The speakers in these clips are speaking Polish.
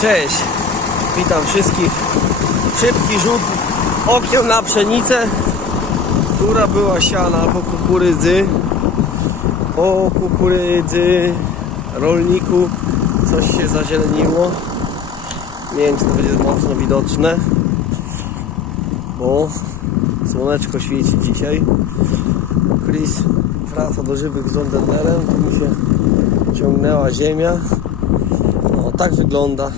Cześć, witam wszystkich. Szybki rzut okiem na pszenicę, która była siana po kukurydzy. Po kukurydzy rolniku coś się zazieleniło. To będzie mocno widoczne, bo słoneczko świeci dzisiaj. Chris wraca do żywych z John Denverem, tu mi się ciągnęła ziemia. No, tak wygląda.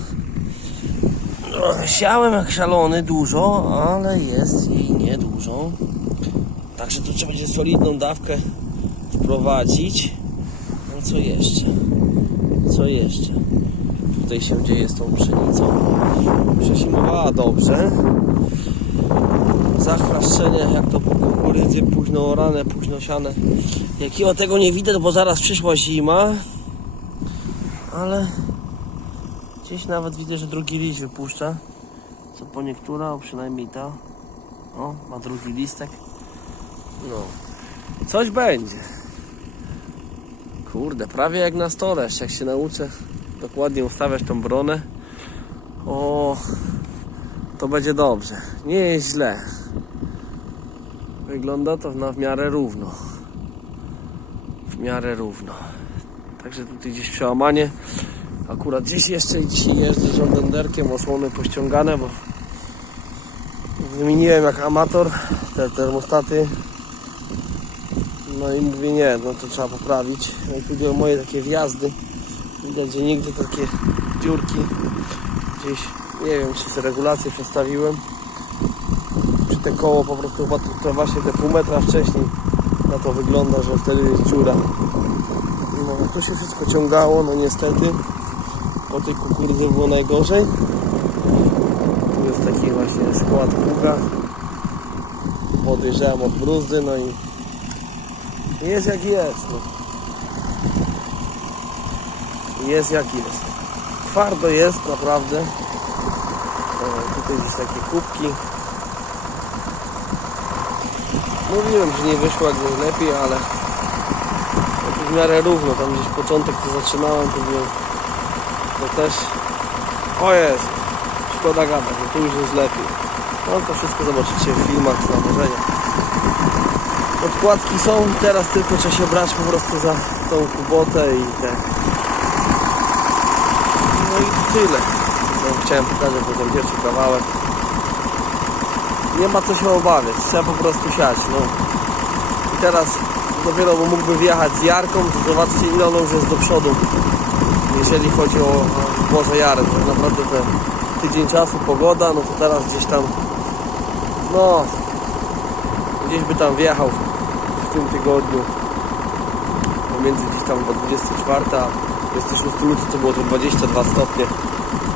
Siałem jak szalony dużo, ale jest jej niedużo. Także tu trzeba będzie solidną dawkę wprowadzić. No co jeszcze? Co jeszcze? Tutaj się dzieje z tą pszenicą. Przesimowała dobrze. Zachwaszczenie jak to po kukurydzy, późno orane, późno siane. Jakiego tego nie widać, bo zaraz przyszła zima. Ale gdzieś nawet widzę, że drugi liść wypuszcza. Co po niektóra, a przynajmniej ta. O, ma drugi listek. No. Coś będzie. Kurde, prawie jak na stole, jak się nauczę dokładnie ustawiać tą bronę. O, to będzie dobrze. Nie jest źle. Wygląda to na w miarę równo. W miarę równo. Także tutaj gdzieś przełamanie. Akurat gdzieś jeszcze dzisiaj jeżdżę z Jondenderkiem, osłony pościągane, bo wymieniłem jak amator te termostaty. No i mówię nie, no to trzeba poprawić. No i tutaj moje takie wjazdy. Widać, że nigdy takie dziurki gdzieś, nie wiem czy te regulacje przestawiłem. Czy te koło po prostu chyba to właśnie te pół metra wcześniej na to wygląda, że wtedy jest dziura. No, tu się wszystko ciągało, no niestety. Po tej kukurydzy było najgorzej. Tu jest taki właśnie skład pługa. Podejrzewam od bruzdy, no i jest jak jest. No. Jest jak jest. Twardo jest naprawdę. O, tutaj gdzieś takie kubki. Mówiłem, że nie wyszło jak najlepiej, ale w miarę równo. Tam gdzieś początek to zaczynałem, to było to też o jest. Szkoda gadać, bo tu już jest lepiej. No to wszystko zobaczycie w filmach z nawożenia odkładki są, teraz tylko trzeba się brać po prostu za tą kubotę i te no i tyle. No, chciałem pokazać bo ten pierwszy kawałek. Nie ma co się obawiać, trzeba po prostu siać no. i teraz dopiero bo mógłby wjechać z Jarką to zobaczcie ile on już jest do przodu jeżeli chodzi o Boże Jary, tak naprawdę ten tydzień czasu, pogoda, no to teraz gdzieś tam, no, gdzieś by tam wjechał w tym tygodniu, pomiędzy gdzieś tam do 24, a 26 luty to było to 22 stopnie,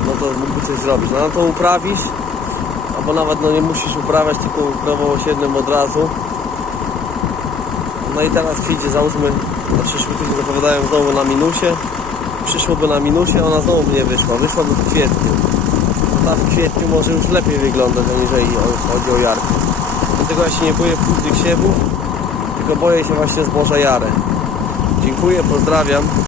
no to mógłby coś zrobić. No, no to uprawisz, albo nawet no nie musisz uprawiać, tylko uprawą osiedlem od razu. No i teraz przyjdzie, załóżmy, na przyszły tydzień zapowiadają znowu na minusie, przyszłoby na minusie, ona znowu by nie wyszła. Wyszłaby w kwietniu. Ta w kwietniu może już lepiej wyglądać, aniżeli chodzi o jarkę. Dlatego ja się nie boję późnych siewów, tylko boję się właśnie zboża jarę. Dziękuję, pozdrawiam.